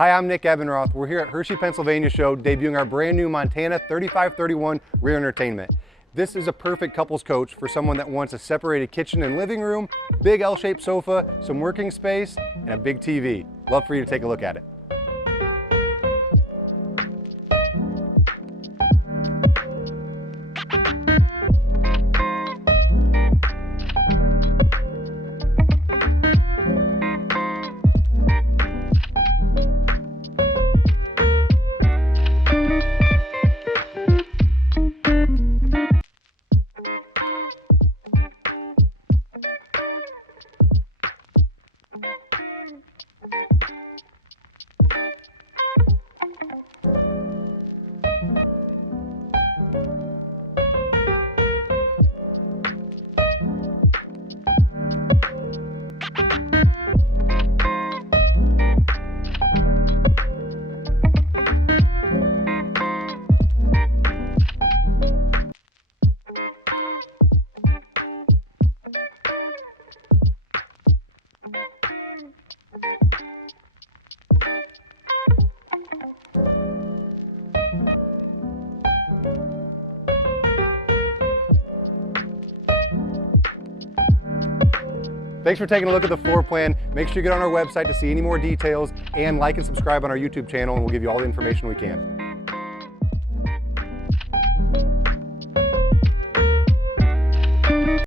Hi, I'm Nick Ebenroth. We're here at Hershey, Pennsylvania show debuting our brand new Montana 3531 rear entertainment. This is a perfect couples coach for someone that wants a separated kitchen and living room, big L-shaped sofa, some working space, and a big TV. Love for you to take a look at it. Thanks for taking a look at the floor plan. Make sure you get on our website to see any more details, and like and subscribe on our YouTube channel, and we'll give you all the information we can.